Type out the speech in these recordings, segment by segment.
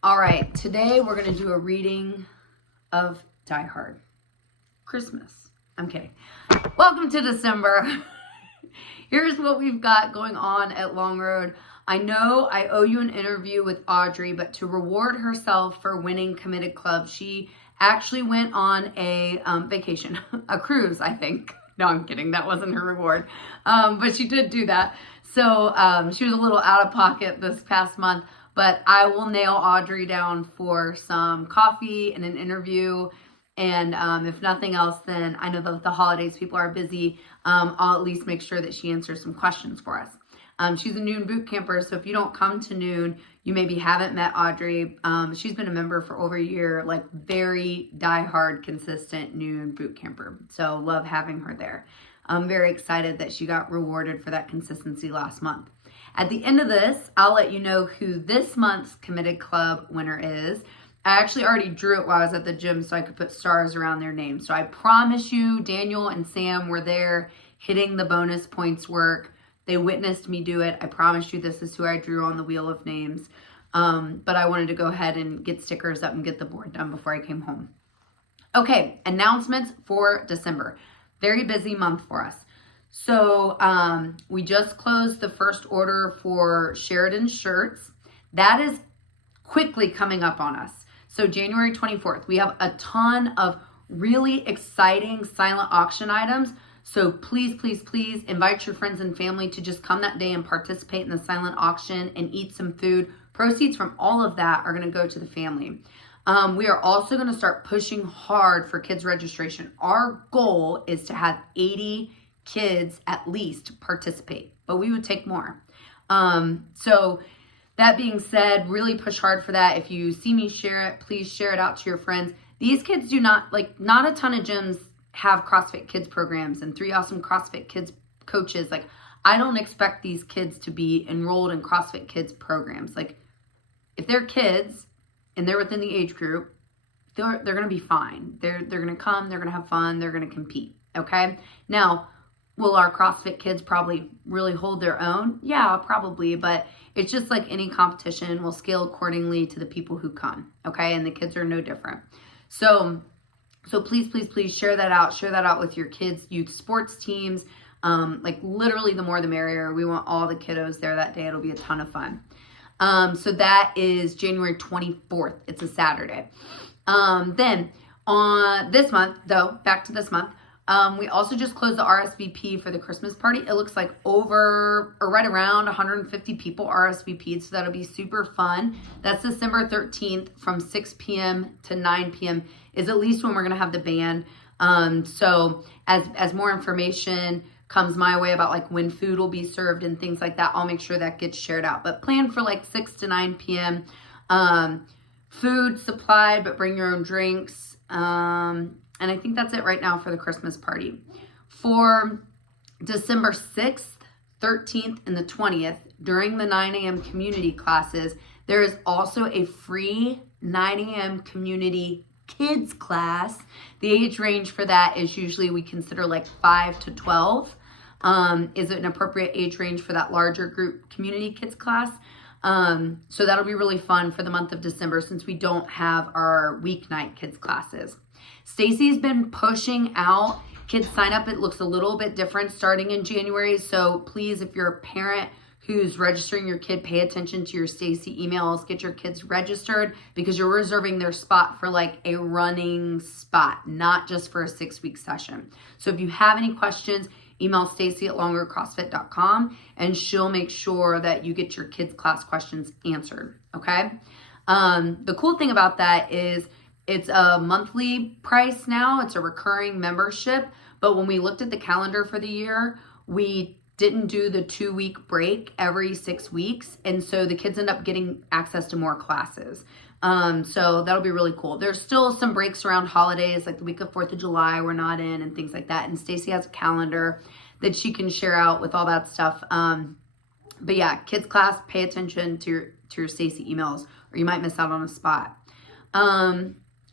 All right, today we're going to do a reading of Die Hard. Christmas. I'm kidding. Welcome to December. Here's what we've got going on at Long Road. I know I owe you an interview with Audrey, but to reward herself for winning Committed Club, she actually went on a vacation, a cruise, I think. No, I'm kidding. That wasn't her reward. But she did do that. So she was a little out of pocket this past month. But I will nail Audrey down for some coffee and an interview. And if nothing else, then I know that the holidays people are busy. I'll at least make sure that she answers some questions for us. She's a Noon boot camper, so if you don't come to Noon, you maybe haven't met Audrey. She's been a member for over a year, like very diehard, consistent Noon boot camper. So love having her there. I'm very excited that she got rewarded for that consistency last month. At the end of this, I'll let you know who this month's Committed Club winner is. I actually already drew it while I was at the gym so I could put stars around their names. So I promise you, Daniel and Sam were there hitting the bonus points work. They witnessed me do it. I promise you this is who I drew on the wheel of names. But I wanted to go ahead and get stickers up and get the board done before I came home. Okay, announcements for December. Very busy month for us. So we just closed the first order for Sheridan shirts. That is quickly coming up on us. So January 24th, we have a ton of really exciting silent auction items. So please, please, please invite your friends and family to just come that day and participate in the silent auction and eat some food. Proceeds from all of that are going to go to the family. We are also going to start pushing hard for kids registration. Our goal is to have 80 kids at least participate, but we would take more. So that being said, really push hard for that. If you see me share it, please share it out to your friends. These kids do not, not a ton of gyms have CrossFit Kids programs and 3 awesome CrossFit Kids coaches. I don't expect these kids to be enrolled in CrossFit Kids programs. If they're kids and they're within the age group, they're going to be fine. They're going to come, they're going to have fun, they're going to compete. Okay. Now, will our CrossFit Kids probably really hold their own? Yeah, probably. But it's just like any competition. We'll scale accordingly to the people who come. Okay. And the kids are no different. So please, please, please share that out. Share that out with your kids' youth sports teams. Literally the more the merrier. We want all the kiddos there that day. It'll be a ton of fun. So that is January 24th. It's a Saturday. Then on this month, though, back to this month, we also just closed the RSVP for the Christmas party. It looks like right around 150 people RSVP'd, so that'll be super fun. That's December 13th from 6 p.m. to 9 p.m. is at least when we're going to have the band. So as more information comes my way about when food will be served and things like that, I'll make sure that gets shared out. But plan for 6 to 9 p.m. Food supplied, but bring your own drinks. And I think that's it right now for the Christmas party. For December 6th, 13th, and the 20th, during the 9 a.m. community classes, there is also a free 9 a.m. community kids class. The age range for that is usually we consider 5 to 12. Is it an appropriate age range for that larger group community kids class? So that'll be really fun for the month of December since we don't have our weeknight kids classes. Stacy's been pushing out kids sign up. It looks a little bit different starting in January. So please, if you're a parent who's registering your kid, pay attention to your Stacy emails, get your kids registered because you're reserving their spot for a running spot, not just for a 6-week session. So if you have any questions, email Stacy at longroadcrossfit.com and she'll make sure that you get your kids class questions answered. Okay. The cool thing about that is it's a monthly price now. It's a recurring membership. But when we looked at the calendar for the year, we didn't do the 2-week break every 6 weeks. And so the kids end up getting access to more classes. So that'll be really cool. There's still some breaks around holidays, like the week of 4th of July, we're not in and things like that. And Stacy has a calendar that she can share out with all that stuff. But yeah, kids class, pay attention to your Stacy emails or you might miss out on a spot.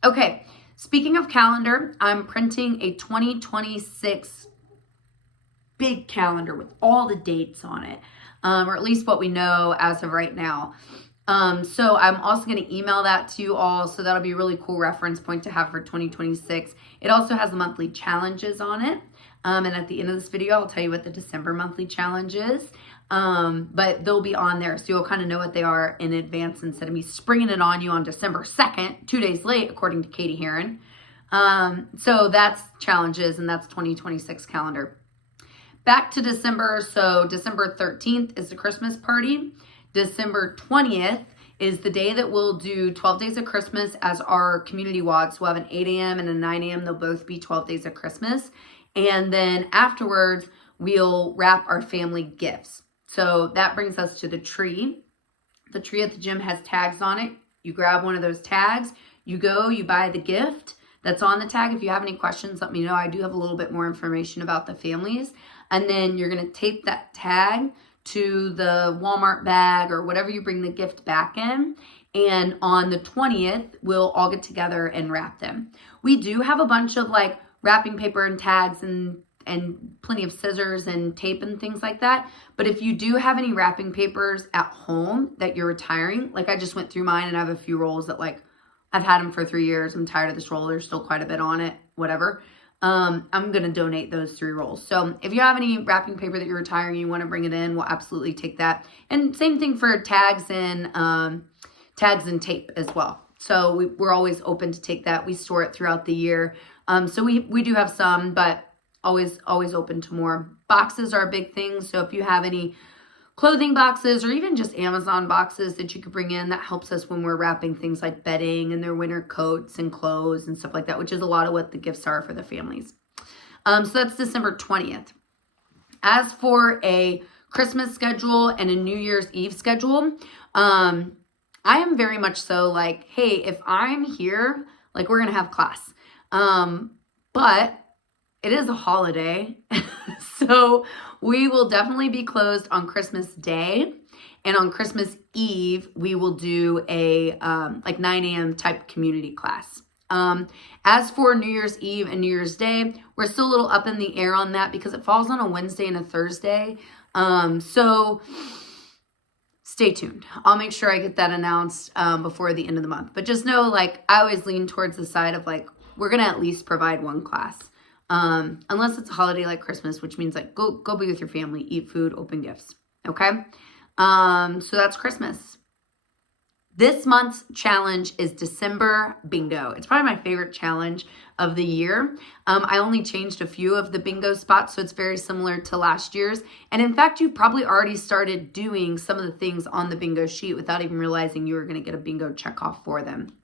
Okay, speaking of calendar, I'm printing a 2026 big calendar with all the dates on it, or at least what we know as of right now. So I'm also going to email that to you all. So that'll be a really cool reference point to have for 2026. It also has the monthly challenges on it. And at the end of this video, I'll tell you what the December monthly challenge is. But they'll be on there. So you'll kind of know what they are in advance instead of me springing it on you on December 2nd, 2 days late, according to Katie Heron. So that's challenges, and that's 2026 calendar. Back to December. So December 13th is the Christmas party. December 20th is the day that we'll do 12 Days of Christmas as our community walks. We'll have an 8 a.m. and a 9 a.m. They'll both be 12 Days of Christmas. And then afterwards, we'll wrap our family gifts. So that brings us to the tree. The tree at the gym has tags on it. You grab one of those tags. You go, you buy the gift that's on the tag. If you have any questions, let me know. I do have a little bit more information about the families. And then you're going to tape that tag to the Walmart bag or whatever you bring the gift back in. And on the 20th, we'll all get together and wrap them. We do have a bunch of like wrapping paper and tags and plenty of scissors and tape and things like that. But if you do have any wrapping papers at home that you're retiring, like I just went through mine and I have a few rolls that like I've had them for 3 years. I'm tired of this roll. There's still quite a bit on it, whatever. I'm going to donate those 3 rolls. So if you have any wrapping paper that you're retiring, you want to bring it in, we'll absolutely take that. And same thing for tags and tape as well. So we're always open to take that. We store it throughout the year. So we do have some, but always open to more. Boxes are a big thing. So if you have any clothing boxes or even just Amazon boxes that you could bring in, that helps us when we're wrapping things like bedding and their winter coats and clothes and stuff like that, which is a lot of what the gifts are for the families. So that's December 20th. As for a Christmas schedule and a New Year's Eve schedule, I am very much so like, hey, if I'm here, like we're going to have class. But it is a holiday. So we will definitely be closed on Christmas Day. And on Christmas Eve, we will do a like 9 a.m. type community class. As for New Year's Eve and New Year's Day, we're still a little up in the air on that because it falls on a Wednesday and a Thursday. So stay tuned. I'll make sure I get that announced before the end of the month. But just know, like, I always lean towards the side of like, we're going to at least provide one class. Unless it's a holiday like Christmas, which means like go be with your family, eat food, open gifts. Okay. So that's Christmas. This month's challenge is December bingo. It's probably my favorite challenge of the year. I only changed a few of the bingo spots, so it's very similar to last year's. And in fact, you probably already started doing some of the things on the bingo sheet without even realizing you were going to get a bingo check off for them.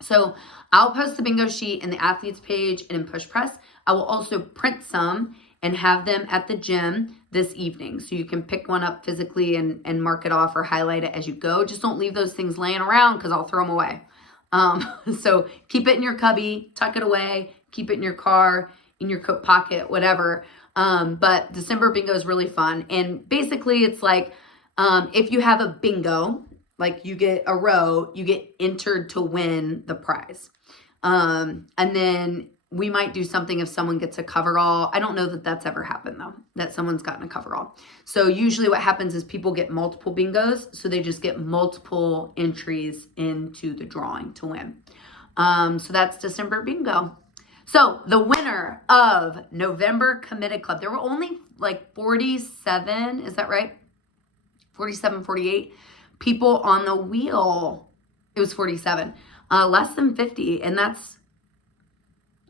So I'll post the bingo sheet in the athletes page and in Push Press. I will also print some and have them at the gym this evening. So you can pick one up physically and mark it off or highlight it as you go. Just don't leave those things laying around because I'll throw them away. So keep it in your cubby, tuck it away, keep it in your car, in your coat pocket, whatever. But December bingo is really fun. And basically it's like if you have a bingo, like you get a row, you get entered to win the prize. And then we might do something if someone gets a coverall. I don't know that that's ever happened though, that someone's gotten a coverall. So usually what happens is people get multiple bingos. So they just get multiple entries into the drawing to win. So that's December bingo. So the winner of November Committed Club, there were only like 47, is that right? 47, 48 people on the wheel. It was 47, less than 50. And that's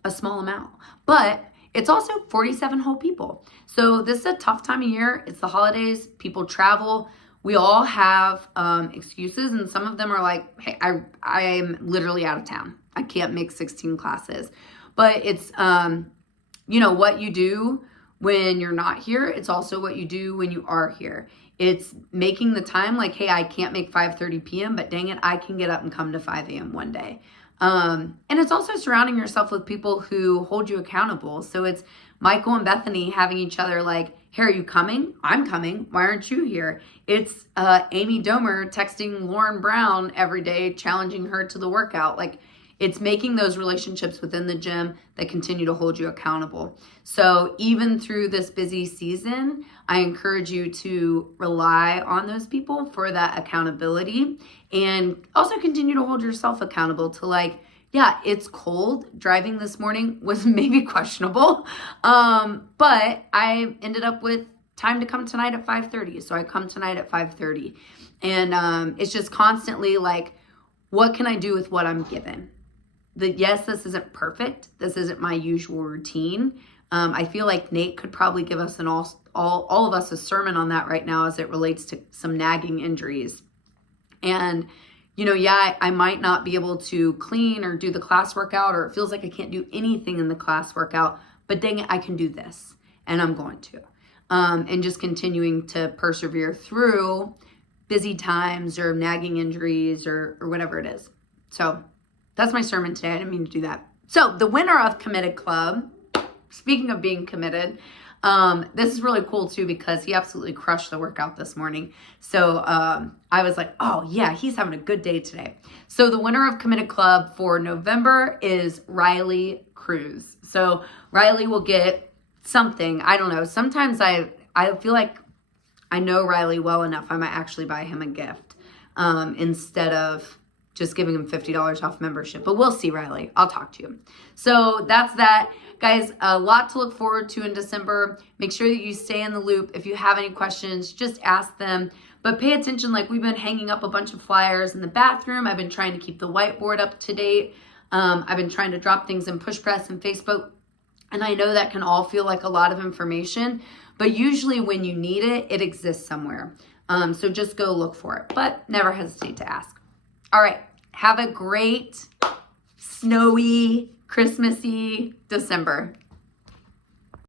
a small amount, but it's also 47 whole people. So this is a tough time of year. It's the holidays, people travel. We all have excuses, and some of them are like, hey, I am literally out of town. I can't make 16 classes. But it's, what you do when you're not here. It's also what you do when you are here. It's making the time like, hey, I can't make 5:30 p.m., but dang it, I can get up and come to 5 a.m. one day. And it's also surrounding yourself with people who hold you accountable. So it's Michael and Bethany having each other like, hey, are you coming? I'm coming. Why aren't you here? It's Amy Domer texting Lauren Brown every day, challenging her to the workout. Like, It's making those relationships within the gym that continue to hold you accountable. So even through this busy season, I encourage you to rely on those people for that accountability, and also continue to hold yourself accountable to, like, yeah, it's cold. Driving this morning was maybe questionable, but I ended up with time to come tonight at 5:30. So I come tonight at 5:30. And it's just constantly like, what can I do with what I'm given? Yes, this isn't perfect. This isn't my usual routine. I feel like Nate could probably give us all of us a sermon on that right now as it relates to some nagging injuries. And, I might not be able to clean or do the class workout, or it feels like I can't do anything in the class workout, but dang it, I can do this, and I'm going to. And just continuing to persevere through busy times or nagging injuries or whatever it is. So that's my sermon today. I didn't mean to do that. So the winner of Committed Club, speaking of being committed, this is really cool too, because he absolutely crushed the workout this morning. So I was like, oh yeah, he's having a good day today. So the winner of Committed Club for November is Riley Cruz. So Riley will get something. I don't know. Sometimes I feel like I know Riley well enough, I might actually buy him a gift instead of just giving him $50 off membership. But we'll see, Riley. I'll talk to you. So that's that. Guys, a lot to look forward to in December. Make sure that you stay in the loop. If you have any questions, just ask them. But pay attention, like we've been hanging up a bunch of flyers in the bathroom. I've been trying to keep the whiteboard up to date. I've been trying to drop things in Push Press and Facebook. And I know that can all feel like a lot of information, but usually when you need it, it exists somewhere. So just go look for it, but never hesitate to ask. All right. Have a great, snowy, Christmassy December.